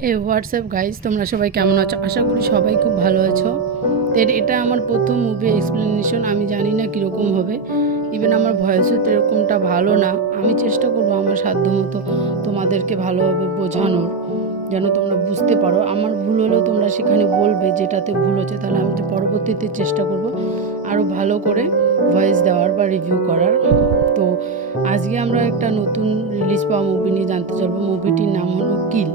WhatsApp guys, তোমরা সবাই কেমন আছো? আশা করি সবাই খুব ভালো আছো। এটা আমার প্রথম মুভি এক্সপ্লেনেশন। আমি জানি না কীরকম হবে, ইভেন আমার ভয়েসও এরকমটা ভালো না। আমি চেষ্টা করবো আমার সাধ্যমতো তোমাদেরকে ভালোভাবে বোঝানোর, যেন তোমরা বুঝতে পারো। আমার ভুল হলেও তোমরা সেখানে বলবে যেটাতে ভুল হচ্ছে, তাহলে আমি পরবর্তীতে চেষ্টা করব আরও ভালো করে ভয়েস দেওয়ার বা রিভিউ করার। তো আজকে আমরা একটা নতুন রিলিজ পাওয়া মুভি নিয়ে জানতে চলবো। মুভিটির নাম হলো কিল।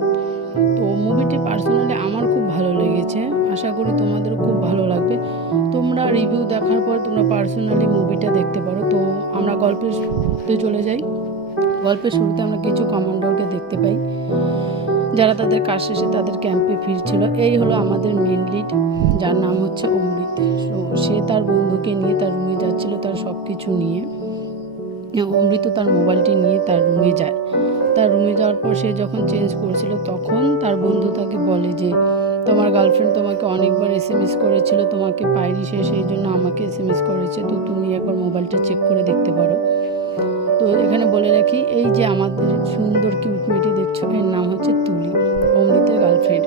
তো মুভিটি পার্সোনালি আমার খুব ভালো লেগেছে, আশা করি তোমাদেরও খুব ভালো লাগবে। তোমরা রিভিউ দেখার পর তোমরা পার্সোনালি মুভিটা দেখতে পারো। তো আমরা গল্পের শুরুতে চলে যাই। গল্পের শুরুতে আমরা কিছু কমান্ডারকে দেখতে পাই, যারা তাদের কাজ শেষে তাদের ক্যাম্পে ফিরছিল। এই হলো আমাদের মেন লিড, যার নাম হচ্ছে অমৃত। তো সে তার বন্ধুকে নিয়ে তার রুমে যাচ্ছিল, তার সব কিছু নিয়ে। অমৃত তার মোবাইলটি নিয়ে তার রুমে যায়। তার রুমে যাওয়ার পর সে যখন চেঞ্জ করছিল, তখন তার বন্ধু তাকে বলে যে তোমার গার্লফ্রেন্ড তোমাকে অনেকবার SMS করেছিল, তোমাকে পায়নি, সে সেই জন্য আমাকে SMS করেছে, তো তুমি একবার মোবাইলটা চেক করে দেখতে পারো। তো এখানে বলে রাখি, এই যে আমাদের সুন্দর কিউট মেয়েটি দেখছো, এর নাম হচ্ছে তুলি, অমৃতের গার্লফ্রেন্ড।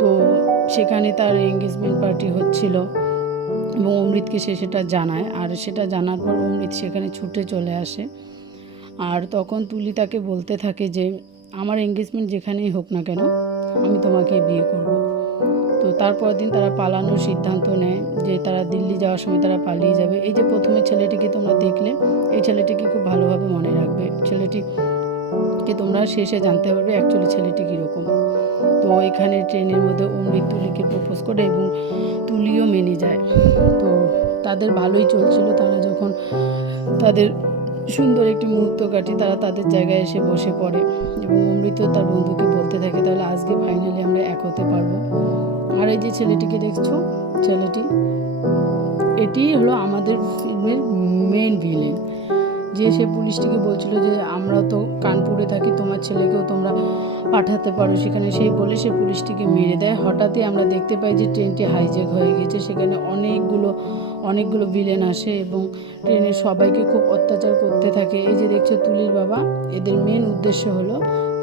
তো সেখানে তার এঙ্গেজমেন্ট পার্টি হচ্ছিল এবং অমৃতকে সে সেটা জানায়। আর সেটা জানার পর অমৃত সেখানে ছুটে চলে আসে। আর তখন তুলি তাকে বলতে থাকে যে আমার এঙ্গেজমেন্ট যেখানেই হোক না কেন, আমি তোমাকে বিয়ে করব। তো তারপর দিন তারা পালানোর সিদ্ধান্ত নেয়, যে তারা দিল্লি যাওয়ার সময় তারা পালিয়ে যাবে। এই যে প্রথমে ছেলেটিকে তোমরা দেখলে, এই ছেলেটিকে খুব ভালোভাবে মনে রাখবে। ছেলেটিকে তোমরা শেষে জানতে পারবে অ্যাকচুয়ালি ছেলেটি কীরকম। তো এখানে ট্রেনের মধ্যে অমৃত তুলিকে প্রপোজ করে এবং তুলিও মেনে যায়। তো তাদের ভালোই চলছিল। তারা যখন তাদের সুন্দর একটি মুহূর্ত কাটি, তারা তাদের জায়গায় এসে বসে পড়ে এবং অমৃত তার বন্ধুকে বলতে থাকে তাহলে আজকে ফাইনালি আমরা এক হতে পারবো। আর এই যে ছেলেটিকে দেখছো, এটি হলো আমাদের ফিল্মের মেন ভিলেন। যে সে পুলিশটিকে বলছিল যে আমরা তো কানপুরে থাকি, তোমার ছেলেকেও তোমরা পাঠাতে পারো সেখানে, সেই বলে সে পুলিশটিকে মেরে দেয়। হঠাৎই আমরা দেখতে পাই যে ট্রেনটি হাইজ্যাক হয়ে গেছে। সেখানে অনেকগুলো ভিলেন আসে এবং ট্রেনের সবাইকে খুব অত্যাচার করতে থাকে। এই যে দেখছো তুলির বাবা, এদের মেন উদ্দেশ্য হলো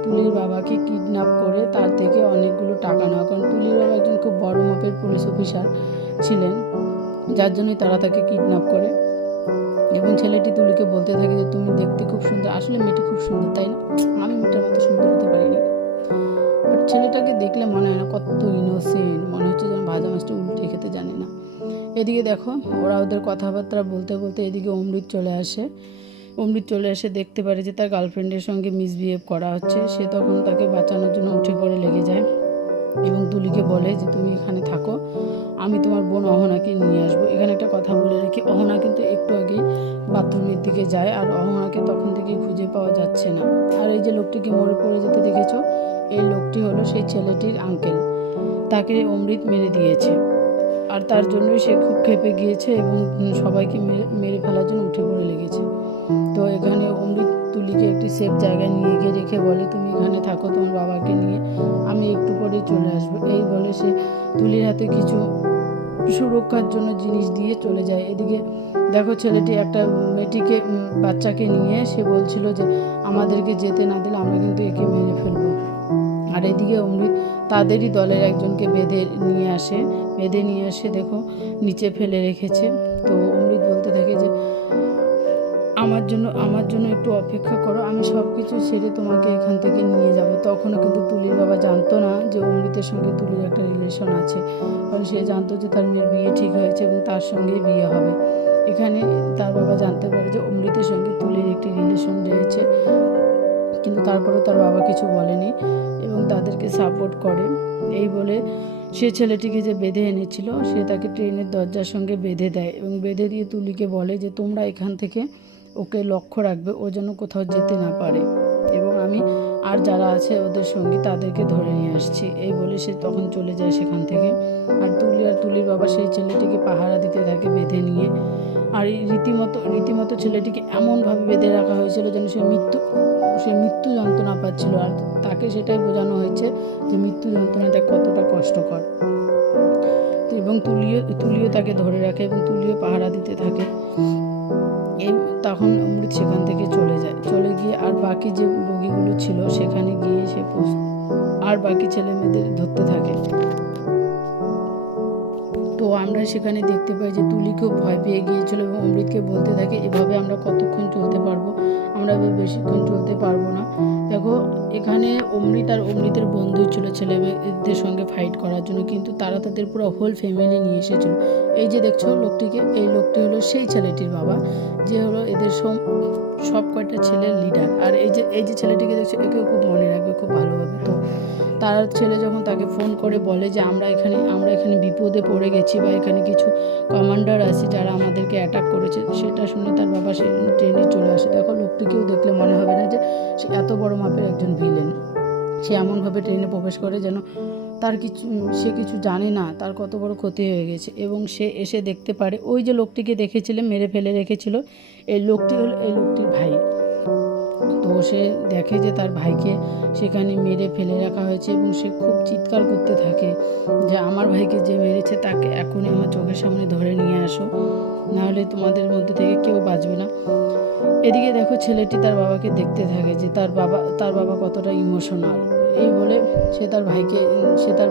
তুলির বাবাকে কিডন্যাপ করে তার থেকে অনেকগুলো টাকা নেওয়া। কারণ তুলির বাবা একজন খুব বড় মাপের পুলিশ অফিসার ছিলেন, যার জন্যই তারা তাকে কিডন্যাপ করে। এবং ছেলেটি তুলিকে বলতে থাকে যে তুমি দেখতে খুব সুন্দর। আসলে মেয়েটি খুব সুন্দর, তাই না? আমি মেয়েটার মতো সুন্দর হতে পারিনি, বাট ছেলেটাকে দেখলে মনে হয় না কত ইনোসেন্ট, মনে হচ্ছে যেন ভাজা মাছটা উল্টে খেতে জানে না। এদিকে দেখো ওরা ওদের কথাবার্তা বলতে বলতে এদিকে অমৃত চলে আসে দেখতে পারে যে তার গার্লফ্রেন্ডের সঙ্গে মিসবিহেভ করা হচ্ছে। সে তখন তাকে বাঁচানোর জন্য উঠে পড়ে লেগে যায় এবং তুলিকে বলে যে তুমি এখানে থাকো, আমি তোমার বোন অহনাকে নিয়ে আসবো। এখানে একটা কথা বলে রাখি, অহনা কিন্তু একটু আগেই বাথরুমের দিকে যায়, আর অহনাকে তখন থেকে খুঁজে পাওয়া যাচ্ছে না। আর এই যে লোকটিকে মরে পড়ে যেতে দেখেছো, এই লোকটি হলো সেই ছেলেটির আঙ্কেল, তাকে অমৃত মেরে দিয়েছে। আর তার জন্যই সে খুব ক্ষেপে গিয়েছে এবং সবাইকে মেরে ফেলার জন্য উঠে পড়ে লেগেছে। তো এখানে অমৃত তুলিকে একটি সেফ জায়গায় নিয়ে গিয়ে রেখে বলে তুমি এখানে থাকো তোমার বাবাকে নিয়ে, আমি একটু পরেই চলে আসবো। এই বলে সে তুলির হাতে কিছু সুরক্ষার জন্য জিনিস দিয়ে চলে যায়। এদিকে দেখো ছেলেটি একটা বাচ্চাকে নিয়ে সে বলছিল যে আমাদেরকে যেতে না দিলে আমরা কিন্তু একে মেরে ফেলবো। আর এদিকে অমৃত তাদেরই দলের একজনকে বেঁধে নিয়ে আসে দেখো নিচে ফেলে রেখেছে। তো অমৃত বলতে থাকে যে আমার জন্য একটু অপেক্ষা করো, আমি সব কিছু ছেড়ে তোমাকে এখান থেকে নিয়ে যাব। তখনও কিন্তু তুলির বাবা জানতো না যে অমৃতের সঙ্গে তুলির একটা রিলেশন আছে, কারণ সে জানতো যে তার মেয়ের বিয়ে ঠিক হয়েছে এবং তার সঙ্গে বিয়ে হবে। এখানে তার বাবা জানতে পারে যে অমৃতের সঙ্গে তুলির একটি রিলেশন রয়েছে, কিন্তু তারপরেও তার বাবা কিছু বলেনি এবং তাদেরকে সাপোর্ট করে। এই বলে সে ছেলেটিকে যে বেঁধে এনেছিল সে তাকে ট্রেনের দরজার সঙ্গে বেঁধে দেয় এবং বেঁধে দিয়ে তুলিকে বলে যে তোমরা এখান থেকে ওকে লক্ষ্য রাখবে, ও যেন কোথাও যেতে না পারে, এবং আমি আর যারা আছে ওদের সঙ্গী তাদেরকে ধরে নিয়ে আসছি। এই বলে সে তখন চলে যায় সেখান থেকে। আর তুলির বাবা সেই ছেলেটিকে পাহারা দিতে থাকে বেঁধে নিয়ে। আর এই রীতিমতো ছেলেটিকে এমনভাবে বেঁধে রাখা হয়েছিল যেন সে মৃত্যু যন্ত্রণা পাচ্ছিল। আর তাকে সেটাই বোঝানো হয়েছে যে মৃত্যু যন্ত্রণাটা কতটা কষ্টকর। এবং তুলিও তাকে ধরে রাখে এবং তুলিও পাহারা দিতে থাকে। তখন অমৃত সেখান থেকে চলে গিয়ে আর বাকি যে রোগীগুলো ছিল সেখানে গিয়ে সে আর বাকি ছেলে মেয়েদের ধরতে থাকে। তো আমরা সেখানে দেখতে পাই যে তুলি খুব ভয় পেয়ে গিয়েছিল এবং অমৃতকে বলতে থাকে এভাবে আমরা কতক্ষণ চলতে পারবো, আমরা বেশিক্ষণ চলতে পারবো না। দেখো এখানে অমৃত আর অমৃতের বন্ধুই ছিল ছেলে মেয়েদের সঙ্গে ফাইট করার জন্য, কিন্তু তারা তাদের পুরো হোল ফ্যামিলি নিয়ে এসেছিল। এই যে দেখছো লোকটিকে, এই লোকটি হলো সেই ছেলেটির বাবা, যে হলো এদের সব কয়টা ছেলের লিডার। আর এই যে ছেলেটিকে দেখছো, একেও খুব মনে রাখবে খুব ভালোভাবে। তো তার ছেলে যখন তাকে ফোন করে বলে যে আমরা এখানে বিপদে পড়ে গেছি বা এখানে কিছু কমান্ডার আছে যারা আমাদেরকে অ্যাটাক করেছে, সেটা শুনে তার বাবা সে ট্রেনে চলে আসে। দেখো লোকটিকেও দেখলে মনে হবে না যে সে এত বড় মাপের একজন ভিলেন। সে এমনভাবে ট্রেনে প্রবেশ করে যেন সে কিছু জানে না তার কত বড় ক্ষতি হয়ে গেছে। এবং সে এসে দেখতে পারে ওই যে লোকটিকে দেখেছিলেন মেরে ফেলে রেখেছিল, এই লোকটি হলো এই লোকটির ভাই। তো সে দেখে যে তার ভাইকে সেখানে মেরে ফেলে রাখা হয়েছে এবং সে খুব চিৎকার করতে থাকে যে আমার ভাইকে যে মেরেছে তাকে এখনই আমার চোখের সামনে ধরে নিয়ে আসো, নাহলে তোমাদের মধ্যে থেকে কেউ বাঁচবে না। এদিকে দেখো ছেলেটি তার বাবাকে দেখতে থাকে যে তার বাবা কতটা ইমোশনাল। এই বলে সে তার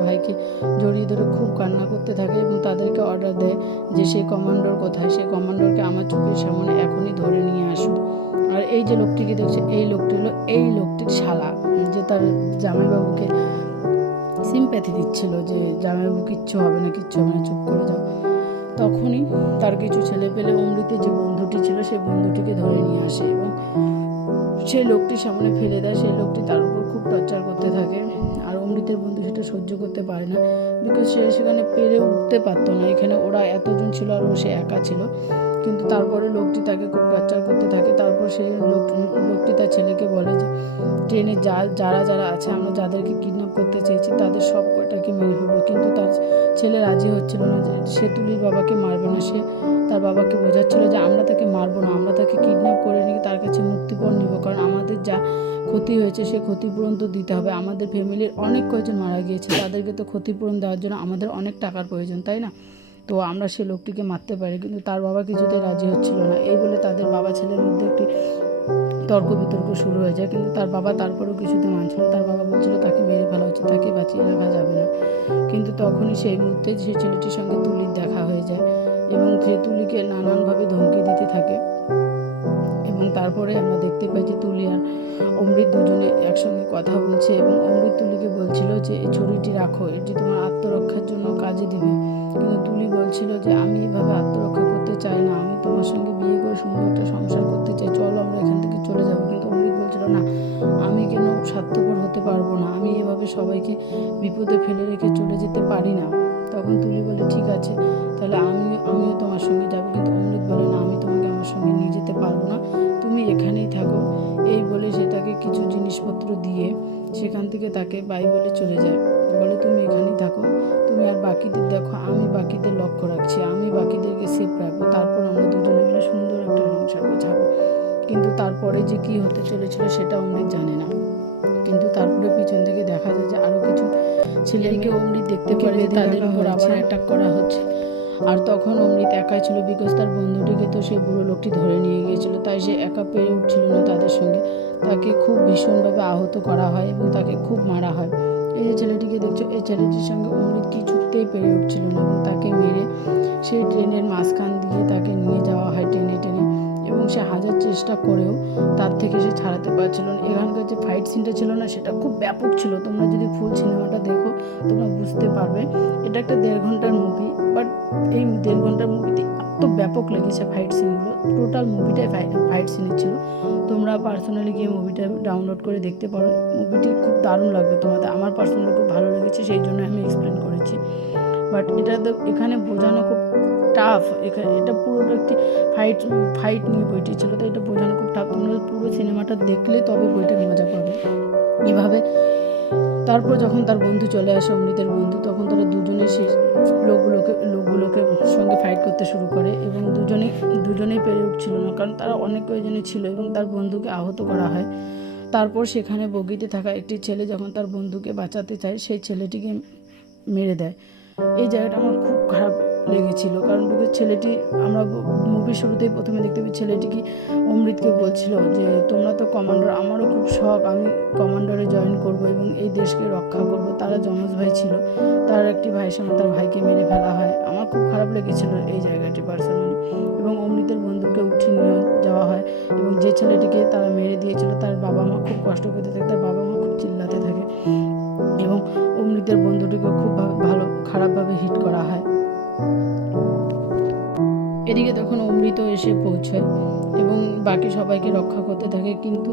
ভাইকে জড়িয়ে ধরে খুব কান্না করতে থাকে এবং তাদেরকে অর্ডার দেয় যে সেই কমান্ডার কোথায়, সেই কমান্ডারকে আমার চোখের সামনে এখনই ধরে নিয়ে আসো। আর এই যে লোকটিকে দেখছে, এই লোকটি হলো এই লোকটির শালা, যে তার জামাইবাবুকে সিম্প্যাথি দিচ্ছিল যে জামাইবাবু কিচ্ছু হবে না চুপ করে যাও। তখনই তার কিছু ছেলে পেলে অমৃতের যে বন্ধুটি ছিল সেই বন্ধুটিকে ধরে নিয়ে আসে এবং সেই লোকটির সামনে ফেলে দেয়। সেই লোকটি তার উপর খুব টর্চার করতে থাকে। আর অমৃতের বন্ধু সেটা সহ্য করতে পারে না, বিকজ সে সেখানে পেরে উঠতে পারতো না। এখানে ওরা এতজন ছিল আর সে একা ছিল, কিন্তু তারপরে লোকটি তাকে খুব টর্চার করতে থাকে। তারপর সেই লোকটি তার ছেলেকে বলে যে ট্রেনে যারা আছে, আমরা যাদেরকে কিডন্যাপ করতে চেয়েছি তাদের সব কয়টাকে মেরে ফেলবো। কিন্তু তার ছেলে রাজি হচ্ছিল না, যে সে তুলির বাবাকে মারবে না। সে তার বাবাকে বোঝাচ্ছিল যে আমরা তাকে মারবো না, আমরা তাকে কিডন্যাপ করে নিয়ে তার কাছে মুক্তিপণ নিব, কারণ আমাদের যা ক্ষতি হয়েছে সে ক্ষতিপূরণ তো দিতে হবে। আমাদের ফ্যামিলির অনেক কয়জন মারা গিয়েছে, তাদেরকে তো ক্ষতিপূরণ দেওয়ার জন্য আমাদের অনেক টাকার প্রয়োজন, তাই না? তো আমরা সে লোকটিকে মারতে পারি। কিন্তু তার বাবা কিছুতেই রাজি হচ্ছিল না। এই বলে তাদের বাবা ছেলের মধ্যে একটি তর্ক বিতর্ক শুরু হয়ে যায়, কিন্তু তার বাবা তারপরেও কিছুতে মানছিল। তার বাবা বলছিল তাকে মেরে ফেলা উচিত, তাকে বাঁচিয়ে রাখা যাবে না। কিন্তু তখনই সেই মুহূর্তে সেই ছেলেটির সঙ্গে তুলির দেখা হয়ে যায় এবং সে তুলিকে নানানভাবে ধমকি দিতে থাকে। এবং তারপরে আমরা দেখতে পাই যে তুলি আর অমৃত দুজনে একসঙ্গে কথা বলছে এবং অমৃত তুলিকে বলছিল যে এই ছুরিটি রাখো, এটি তোমার আত্মরক্ষার জন্য কাজে দিবে। কিন্তু তুলি বলছিল যে আমি এভাবে আত্মরক্ষা করতে চাই না, আমি তোমার সঙ্গে বিয়ে করে সুন্দর একটা সংসার করতে চাই, চলো আমরা এখান থেকে চলে যাবো। কিন্তু অমৃত বলছিল না, আমি কেন স্বার্থপর হতে পারবো না, আমি এভাবে সবাইকে বিপদে ফেলে রেখে চলে যেতে পারি না। তখন তুলি বলে ঠিক আছে, তাহলে আমিও তোমার সঙ্গে যাবো। কিন্তু অমৃত বলে না, আমি তোমাকে আমার সঙ্গে নিয়ে যেতে পারবো না, তুমি এখানেই থাকো। এই বলে সে তাকে কিছু জিনিসপত্র দিয়ে সেখান থেকে তাকে বাই বলে চলে যায়। বলে তুমি এখানেই থাকো, তুমি আর বাকিদের দেখো, আমি বাকিদের লক্ষ্য রাখছি, আমি বাকিদেরকে সেফ রাখবো, তারপর আমরা দুজনে মিলে সুন্দর একটা সংসার গোছাবো। কিন্তু তারপরে যে কি হতে চলেছিল সেটা অমৃত জানে না। কিন্তু তারপরে পিছন থেকে দেখা যায় যে আরও কিছু ছেলেকে অমৃত দেখতে পারে যে তাদের উপর আবার অ্যাটাক করা হচ্ছে। আর তখন অমৃত একাই ছিল, বিকজ তার বন্ধুটিকে তো সেই বুড়ো লোকটি ধরে নিয়ে গিয়েছিল, তাই সে একা পেরে উঠছিল না তাদের সঙ্গে। তাকে খুব ভীষণভাবে আহত করা হয় এবং তাকে খুব মারা হয়। এই যে ছেলেটিকে দেখছো, এই ছেলেটির সঙ্গে অমৃত কিছুতেই পেরে উঠছিল না এবং তাকে মেরে সেই ট্রেনের মাঝখান দিয়ে তাকে নিয়ে যাওয়া হয় টেনে টেনে। এবং সে হাজার চেষ্টা করেও তার থেকে সে ছাড়াতে পারছিল না। এখানকার যে ফাইট সিনটা ছিল না, সেটা খুব ব্যাপক ছিল। তোমরা যদি ফুল সিনেমাটা দেখো তোমরা বুঝতে পারবে। এটা একটা 1.5 ঘন্টার মুভি, বাট এই 1.5 ঘন্টার মুভিতে এত ব্যাপক লেগেছে ফাইট সিনগুলো, টোটাল মুভিটাই ফাইট সিনে ছিল। তোমরা পার্সোনালি গিয়ে মুভিটা ডাউনলোড করে দেখতে পারো, মুভিটি খুব দারুণ লাগবে তোমাদের। আমার পার্সোনালি খুব ভালো লেগেছে, সেই জন্য আমি এক্সপ্লেন করেছি। বাট এটা তো এখানে বোঝানো খুব টাফ। এটা পুরোটা একটি ফাইট নিয়ে বইটি ছিল, তো এটা বোঝানো খুব টাফ। তোমরা পুরো সিনেমাটা দেখলে তবে বইটার মজা পাবে। এভাবে তারপর যখন তার বন্ধু চলে আসে, অমৃতের বন্ধু, তখন তারা দুজনে সেই লোকগুলোকে সঙ্গে ফাইট করতে শুরু করে এবং দুজনেই পেরে উঠছিল না, কারণ তারা অনেক কয়েকজনই ছিল এবং তার বন্ধুকে আহত করা হয়। তারপর সেখানে বগিতে থাকা একটি ছেলে যখন তার বন্ধুকে বাঁচাতে চায়, সেই ছেলেটিকে মেরে দেয়। এই জায়গাটা আমার খুব খারাপ লেগেছিল, কারণ ছেলেটি আমরা মুভির শুরুতেই প্রথমে দেখতে পাই ছেলেটি কি অমৃতকে বলছিল যে তোমরা তো কমান্ডার, আমারও খুব শখ, আমি কমান্ডারে জয়েন করব এবং এই দেশকে রক্ষা করব। তারা যমজ ভাই ছিল, তার একটি ভাইয়ের সামনে তার ভাইকে মেরে ফেলা হয়। আমার খুব খারাপ লেগেছিল এই জায়গাটি পার্সোনালি। এবং অমৃতের বন্ধুকে উঠিয়ে নিয়ে যাওয়া হয় এবং যে ছেলেটিকে তারা মেরে দিয়েছিল তার বাবা মা খুব কষ্ট পেতে থাকে, তার বাবা মা খুব চিল্লাতে থাকে এবং অমৃতের বন্ধুটিকে খুব খারাপভাবে হিট করা হয়। এদিকে তখন অমৃত এসে পৌঁছয় এবং বাকি সবাইকে রক্ষা করতে থাকে, কিন্তু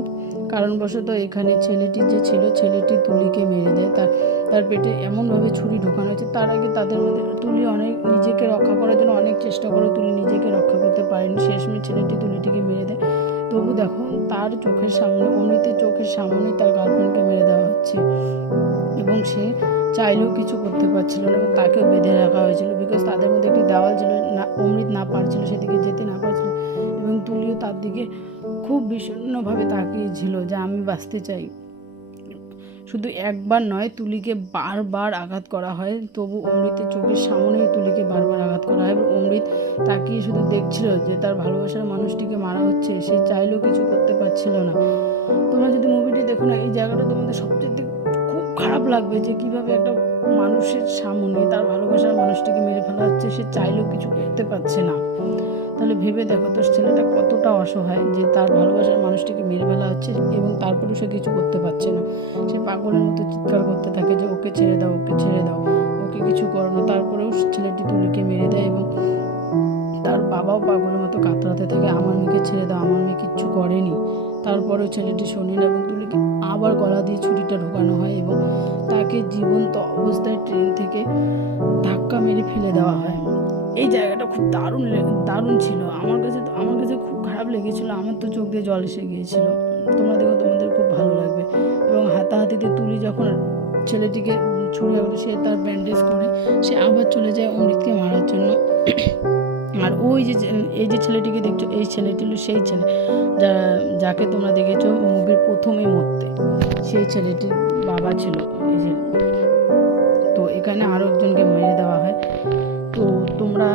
কারণবশত এখানে ছেলেটি যে ছিল ছেলেটি তুলিকে মেরে দেয়। তার পেটে এমনভাবে ছুরি ঢোকানো হয়েছে। তার আগে তাদের মধ্যে তুলি অনেক নিজেকে রক্ষা করার জন্য অনেক চেষ্টা করে, তুলি নিজেকে রক্ষা করতে পারেনি। শেষমেশ ছেলেটি তুলিটিকে মেরে দেয়। তবু দেখো তার চোখের সামনে, অমৃতের চোখের সামনেই তার গার্লফ্রেন্ডকে মেরে দেওয়া হচ্ছে এবং সে চাইলেও কিছু করতে পারছিল না এবং তাকেও বেঁধে রাখা হয়েছিল, বিকজ তাদের মধ্যে একটি দেওয়াল ছিল, না অমৃত না পারছিল, সেদিকে যেতে না পারছিল এবং তুলিও তার দিকে খুব বিষণ্ণভাবে তাকিয়েছিল যে আমি বাঁচতে চাই। শুধু একবার নয়, তুলিকে বারবার আঘাত করা হয়, তবু অমৃতের চোখের সামনেই তুলিকে বারবার আঘাত করা হয় এবং অমৃত তাকিয়ে শুধু দেখছিল যে তার ভালোবাসার মানুষটিকে মারা হচ্ছে, সে চাইলেও কিছু করতে পারছিল না। তোমরা যদি মুভিটি দেখো না, এই জায়গাটা তোমাদের সবচেয়ে খুব খারাপ লাগবে যে কিভাবে একটা মানুষের সামনে তার ভালোবাসার মানুষটিকে মেরে ফেলা হচ্ছে, সে চাইলেও কিছু করতে পারছে না। তাহলে ভেবে দেখো তো ছেলেটা কতটা অসহায় যে তার ভালোবাসার মানুষটিকে মেরে ফেলা হচ্ছে এবং তারপরেও সে কিছু করতে পারছে না। সে পাগলের মতো চিৎকার করতে থাকে যে ওকে ছেড়ে দাও, ওকে ছেড়ে দাও, ওকে কিছু করো না। তারপরেও ছেলেটি তুলিকে মেরে দেয় এবং তার বাবাও পাগলের মতো কাতরাতে থাকে, আমার মেয়েকে ছেড়ে দাও, আমার মেয়ে কিচ্ছু করেনি। তারপরেও ছেলেটি শোনে না এবং তুলিকে আবার গলা দিয়ে ছুরিটা ঢোকানো হয় এবং তাকে জীবন্ত অবস্থায় ট্রেন থেকে ধাক্কা মেরে ফেলে দেওয়া হয়। এই জায়গাটা খুব দারুণ ছিল। আমার কাছে খুব খারাপ লেগেছিল, আমার তো চোখ দিয়ে জল এসে গিয়েছিল। তোমরা দেখো, তোমাদের খুব ভালো লাগবে। এবং হাতাহাতিতে তুলি যখন ছেলেটিকে ছুরি আঘাতে সে তার ব্যান্ডেজ করে সে আবার চলে যায় অমৃতকে মারার জন্য। আর ওই যে এই যে ছেলেটিকে দেখছো, এই ছেলেটি হলো সেই ছেলে যাকে তোমরা দেখেছো মুভির প্রথমে মরতে, সেই ছেলেটির বাবা ছিল এই যে। তো এখানে আরও একজনকে মেরে দেওয়া হয়। তো তোমরা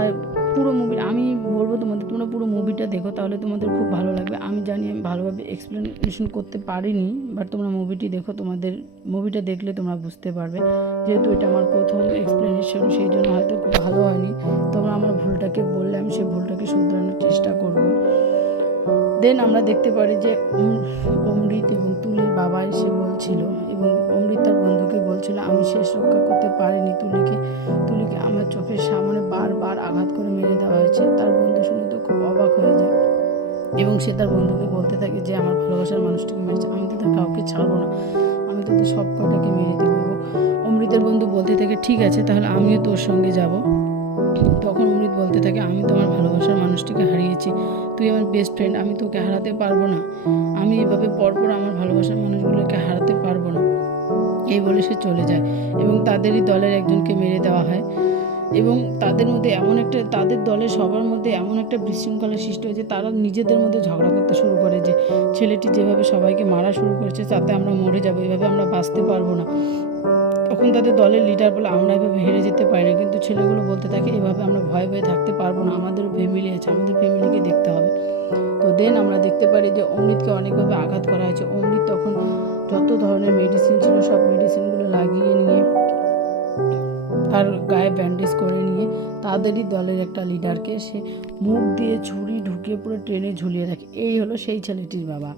পুরো মুভি, আমি বলবো তোমাদের তোমরা পুরো মুভিটা দেখো, তাহলে তোমাদের খুব ভালো লাগবে। আমি জানি আমি ভালোভাবে এক্সপ্লেনেশন করতে পারিনি, বাট তোমরা মুভিটি দেখো, তোমাদের মুভিটা দেখলে তোমরা বুঝতে পারবে। যেহেতু এটা আমার প্রথম এক্সপ্লেনেশন, সেই জন্য হয়তো খুব ভালো হয়নি। তোমরা আমার ভুলটাকে বললে আমি সেই ভুলটাকে শুধরানোর চেষ্টা করব। দেন আমরা দেখতে পারি যে অমৃত এবং তুলির বাবা এসে বলছিল এবং অমৃত তার বন্ধুকে বলছিল আমি শেষ রক্ষা করতে পারিনি তুলিকে আমার চোখের সামনে বারবার আঘাত করে মেরে দেওয়া হয়েছে। তার বন্ধু শুনে তো খুব অবাক হয়ে যায় এবং সে তার বন্ধুকে বলতে থাকে যে আমার ভালোবাসার মানুষটিকে মেরেছে, আমি তো তার কাউকে ছাড়বো না, আমি তো সব কটাকে মেরে দেবো। অমৃতের বন্ধু বলতে থাকে ঠিক আছে, তাহলে আমিও তোর সঙ্গে যাব। তখন অমৃত বলতে থাকে আমি তো আমার ভালোবাসার মানুষটিকে হারিয়েছি, তুই আমার বেস্ট ফ্রেন্ড, আমি তোকে হারাতে পারবো না, আমি এভাবে পরপর আমার ভালোবাসার মানুষগুলোকে হারাতে পারবো না। এই বলে সে চলে যায় এবং তাদেরই দলের একজনকে মেরে দেওয়া হয় এবং তাদের দলের সবার মধ্যে এমন একটা বিশৃঙ্খলা সৃষ্টি হয়েছে, তারা নিজেদের মধ্যে ঝগড়া করতে শুরু করে যে ছেলেটি যেভাবে সবাইকে মারা শুরু করেছে তাতে আমরা মরে যাবো, এভাবে আমরা বাঁচতে পারবো না। তখন তাদের দলের লিডার বলে আমরা এভাবে হেরে যেতে পারি না, কিন্তু ছেলেগুলো বলতে থাকে এভাবে আমরা ভয়ে থাকতে পারবো না, আমাদেরও ফ্যামিলি আছে, আমাদের ফ্যামিলিকে দেখতে হবে। তো দেন আমরা দেখতে পারি যে অমৃতকে অনেকভাবে আঘাত করা হয়েছে। অমৃত তখন যত ধরনের মেডিসিন ছিল সব মেডিসিনগুলো লাগিয়ে নিয়ে তার গায়ে ব্যান্ডেজ করে নিয়ে তাদেরই দলের একটা লিডারকে সে মুখ দিয়ে ছুরি ঢুকিয়ে পুরো ট্রেনে ঝুলিয়ে রাখে। এই হলো সেই ছেলেটির বাবা,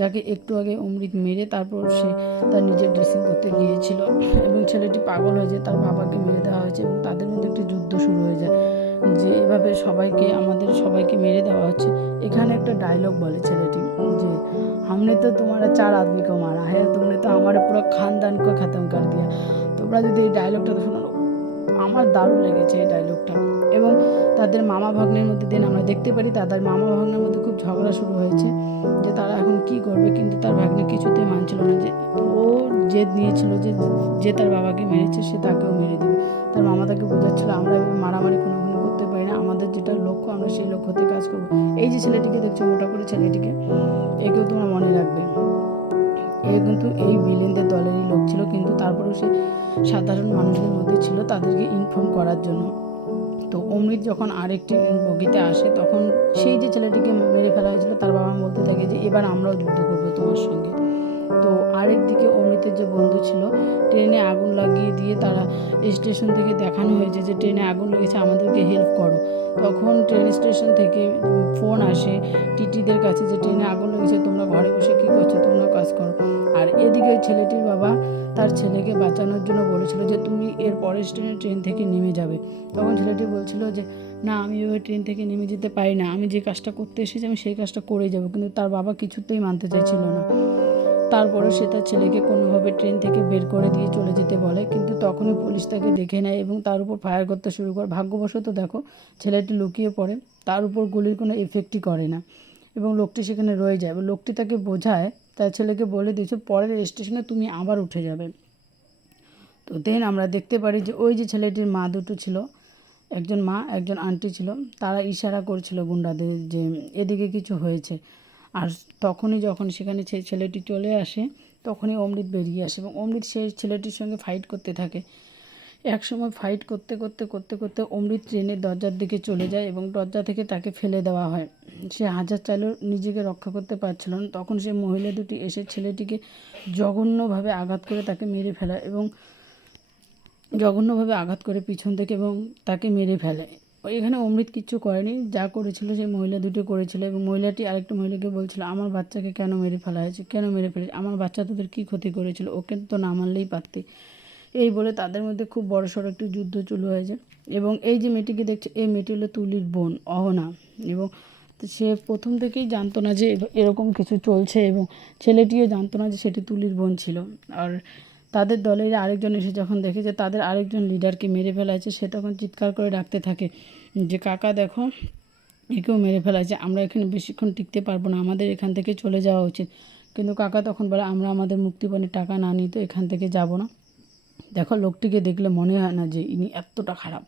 যাকে একটু আগে অমৃত মেরে তারপর সে তার নিজের ড্রেসিং করতে গিয়েছিল এবং ছেলেটি পাগল হয়ে যায়, তার বাবাকে মেরে দেওয়া হয়েছে এবং তাদের মধ্যে একটি যুদ্ধ শুরু হয়ে যায় যে এভাবে আমাদের সবাইকে মেরে দেওয়া হচ্ছে। এখানে একটা ডায়লগ বলে ছেলেটি যে हमने तो तुम्हारा 4 आदमी को मारा है, तुमने तो हमारे पूरा खानदान को ख़त्म कर दिया। তোমরা যদি এই ডায়লগটা শোনো, আমার দারুণ লেগেছে এই ডায়লগটা। এবং তাদের মামা ভাগ্নের মধ্যে দিন আমরা দেখতে পারি তাদের মামা ভাগ্নের মধ্যে খুব ঝগড়া শুরু হয়েছে যে তারা এখন কি করবে, কিন্তু তার ভাগ্নে কিছুতেই মানছিল না, যে ও জেদ নিয়েছিল যে তার বাবাকে মেরেছে সে তাকেও মেরে দেবে। তার মামা তাকে বোঝাচ্ছিল আমরা এভাবে মারামারি খুনোখুনি করতে পারি না, আমাদের যেটা লক্ষ্য আমরা সেই লক্ষ্যতে কাজ করবো। এই যে ছেলেটিকে দেখছো মোটা করে ছেলেটিকে, একেও তোমরা মনে রাখবে, এ কিন্তু এই ভিলেনদের দলেরই লোক ছিল, কিন্তু তারপরেও সে সাধারণ মানুষদের মধ্যে ছিল তাদেরকে ইনফর্ম করার জন্য। তো অমৃত যখন আরেকটি বগিতে আসে তখন সেই যে ছেলেটিকে মেরে ফেলা হয়েছিল তার বাবা বলতে থাকে যে এবার আমরাও যুদ্ধ করবো তোমার সঙ্গে। তো আরেক দিকে অমৃতের যে বন্ধু ছিল ট্রেনে আগুন লাগিয়ে দিয়ে তারা স্টেশন থেকে দেখানো হয়েছে যে ট্রেনে আগুন লেগেছে, আমাদেরকে হেল্প করো। তখন ট্রেন স্টেশন থেকে ফোন আসে টিটিদের কাছে যে ট্রেনে আগুন লেগেছে, তোমরা ঘরে বসে কী করছো, তোমরা কাজ করো। আর এদিকে ওই ছেলেটির বাবা তার ছেলেকে বাঁচানোর জন্য বলেছিল যে তুমি এর পরের ট্রেন থেকে নেমে যাবে। তখন ছেলেটি বলছিল যে না, আমি ওই ট্রেন থেকে নেমে যেতে পারি না, আমি যে কাজটা করতে এসেছি আমি সেই কাজটা করে যাব। কিন্তু তার বাবা কিছুতেই মানতে চাইছিল না। তারপরে সে তার ছেলেকে কোনোভাবে ট্রেন থেকে বের করে দিয়ে চলে যেতে বলে, কিন্তু তখনই পুলিশ তাকে দেখে নেয় এবং তার উপর ফায়ার করতে শুরু করে। ভাগ্যবশত দেখো ছেলেটি লুকিয়ে পড়ে, তার উপর গুলির কোনো এফেক্টই করে না এবং লোকটি সেখানে রয়ে যায়। লোকটি তাকে বোঝায়, তার ছেলেকে বলে দিয়েছে পরের স্টেশনে তুমি আবার উঠে যাবে। তো দেন আমরা দেখতে পারি যে ওই যে ছেলেটির মা দুটো ছিল, একজন মা একজন আন্টি ছিল, তারা ইশারা করছিল গুন্ডাদের যে এদিকে কিছু হয়েছে। আর তখনই যখন সেখানে ছেলেটি চলে আসে তখনই অমৃত বেরিয়ে আসে এবং অমৃত সেই ছেলেটির সঙ্গে ফাইট করতে থাকে। একসময় ফাইট করতে করতে করতে করতে অমৃত ট্রেনের দরজার দিকে চলে যায় এবং দরজা থেকে তাকে ফেলে দেওয়া হয়। সে হাজার চাইলেও নিজেকে রক্ষা করতে পারছিল না। তখন সে মহিলা দুটি এসে ছেলেটিকে জঘন্যভাবে আঘাত করে তাকে মেরে ফেলে এবং জঘন্যভাবে আঘাত করে পিছন থেকে এবং তাকে মেরে ফেলে। এখানে অমৃত কিচ্ছু করেনি, যা করেছিল সেই মহিলা দুটো করেছিল এবং মহিলাটি আরেকটা মহিলাকে বলছিল আমার বাচ্চাকে কেন মেরে ফেলা হয়েছে, কেন মেরে ফেলেছে, আমার বাচ্চা তোদের কী ক্ষতি করেছিল, ওকে তো না মারলেই পারতে। এই বলে তাদের মধ্যে খুব বড়সড় একটি যুদ্ধ শুরু হয়েছে। এবং এই যে মেয়েটিকে দেখছে এই মেয়েটি হলো তুলির বোন অহনা, এবং সে প্রথম থেকেই জানতো না যে এরকম কিছু চলছে এবং ছেলেটিও জানতো না যে সেটি তুলির বোন ছিল। আর তাদের দলের আরেকজন এসে যখন দেখে যে তাদের আরেকজন লিডারকে মেরে ফেলা হয়েছে, সে তখন চিৎকার করে ডাকতে থাকে যে কাকা দেখো একেও মেরে ফেলা হয়েছে, আমরা এখানে বেশিক্ষণ টিকতে পারবো না, আমাদের এখান থেকে চলে যাওয়া উচিত। কিন্তু কাকা তখন বলে আমরা আমাদের মুক্তিপণের টাকা না নিই তো এখান থেকে যাব না। দেখো লোকটিকে দেখলে মনে হয় না যে ইনি এতটা খারাপ।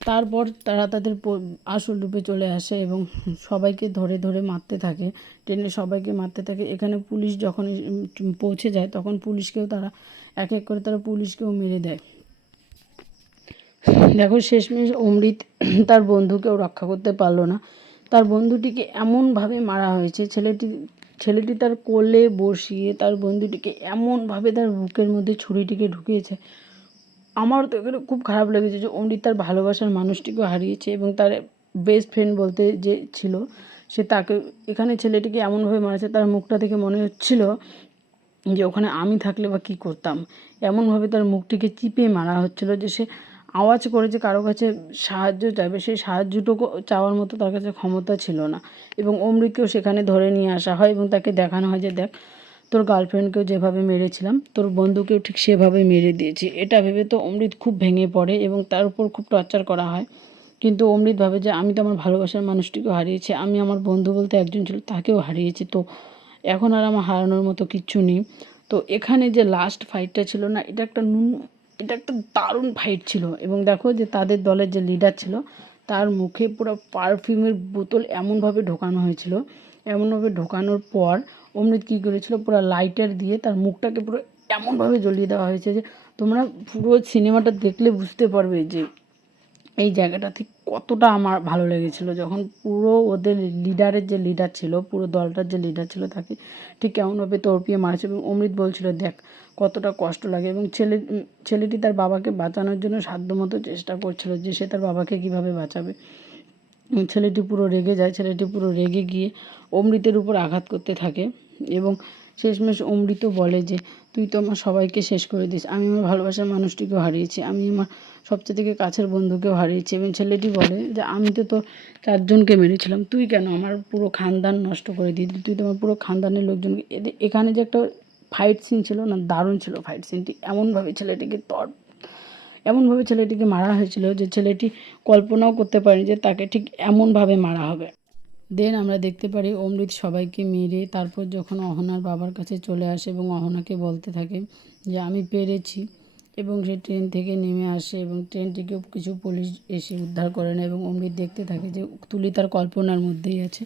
তারপর তারা তাদের আসল রূপে চলে আসে এবং সবাইকে ধরে ধরে মারতে থাকে, ট্রেনে সবাইকে মারতে থাকে। এখানে পুলিশ যখন পৌঁছে যায় তখন পুলিশকেও তারা এক এক করে তারা পুলিশকেও মেরে দেয়। দেখো শেষমেশ অমৃত তার বন্ধুকেও রক্ষা করতে পারলো না, তার বন্ধুটিকে এমনভাবে মারা হয়েছে, ছেলেটি তার কোলে বসিয়ে তার বন্ধুটিকে এমনভাবে তার বুকের মধ্যে ছুরিটিকে ঢুকিয়েছে। আমার তো এখানে খুব খারাপ লেগেছে যে অমৃত তার ভালোবাসার মানুষটিকেও হারিয়েছে এবং তার বেস্ট ফ্রেন্ড বলতে যে ছিল সে তাকে, এখানে ছেলেটিকে এমনভাবে মারাছে তার মুখটা দেখে মনে হচ্ছিল যে ওখানে আমি থাকলে বা কী করতাম। এমনভাবে তার মুখটিকে চিপে মারা হচ্ছিল যে সে আওয়াজ করে যে কারো কাছে সাহায্য চাইবে, সেই সাহায্যটুকু চাওয়ার মতো তার কাছে ক্ষমতা ছিল না। এবং অমৃতকেও সেখানে ধরে নিয়ে আসা হয় এবং তাকে দেখানো হয় যে দেখ তোর গার্লফ্রেন্ডকেও যেভাবে মেরেছিলাম তোর বন্ধুকেও ঠিক সেভাবে মেরে দিয়েছি। এটা ভেবে তো অমৃত খুব ভেঙে পড়ে এবং তার উপর খুব টর্চার করা হয়। কিন্তু অমৃত ভাবে যে আমি তো আমার ভালোবাসার মানুষটিকেও হারিয়েছি, আমি আমার বন্ধু বলতে একজন ছিল তাকেও হারিয়েছি, তো এখন আর আমার হারানোর মতো কিচ্ছু নেই। তো এখানে যে লাস্ট ফাইটটা ছিল না, এটা একটা দারুণ ফাইট ছিল। এবং দেখো যে তাদের দলের যে লিডার ছিল তার মুখে পুরো পারফিউমের বোতল এমনভাবে ঢোকানো হয়েছিল, এমনভাবে ঢোকানোর পর অমৃত কী করেছিল পুরো লাইটার দিয়ে তার মুখটাকে পুরো এমনভাবে জ্বলিয়ে দেওয়া হয়েছে যে তোমরা পুরো সিনেমাটা দেখলে বুঝতে পারবে যে এই জায়গাটা ঠিক কতটা আমার ভালো লেগেছিলো, যখন পুরো ওদের লিডারের যে লিডার ছিল, পুরো দলটার যে লিডার ছিল তাকে ঠিক কেমনভাবে তড়পিয়ে মারছে। এবং অমৃত বলছিল দেখ কতটা কষ্ট লাগে। এবং ছেলেটি তার বাবাকে বাঁচানোর জন্য সাধ্যমতো চেষ্টা করছিল যে সে তার বাবাকে কীভাবে বাঁচাবে। ছেলেটি পুরো রেগে যায়, ছেলেটি পুরো রেগে গিয়ে অমৃতের উপর আঘাত করতে থাকে এবং শেষমেশ অমৃতও বলে যে তুই তো আমার সবাইকে শেষ করে দিস, আমি আমার ভালোবাসার মানুষটিকেও হারিয়েছি, আমি আমার সবচেয়ে থেকে কাছের বন্ধুকেও হারিয়েছি। এবং ছেলেটি বলে যে আমি তো তোর 4 জনকে মেরেছিলাম, তুই কেন আমার পুরো খানদান নষ্ট করে দিলি, তুই তো আমার পুরো খানদানের লোকজনকে। এখানে যে একটা ফাইট সিন ছিল না, দারুণ ছিল ফাইট সিনটি। এমনভাবে ছেলেটিকে মারা হয়েছিল যে ছেলেটি কল্পনাও করতে পারেনি যে তাকে ঠিক এমনভাবে মারা হবে। দেন আমরা দেখতে পারি অমৃত সবাইকে মেরে তারপর যখন অহনার বাবার কাছে চলে আসে এবং অহনাকে বলতে থাকে যে আমি পেরেছি, এবং সে ট্রেন থেকে নেমে আসে এবং ট্রেনটিকেও কিছু পুলিশ এসে উদ্ধার করে নেয় এবং অমৃত দেখতে থাকে যে তুলি তার কল্পনার মধ্যেই আছে।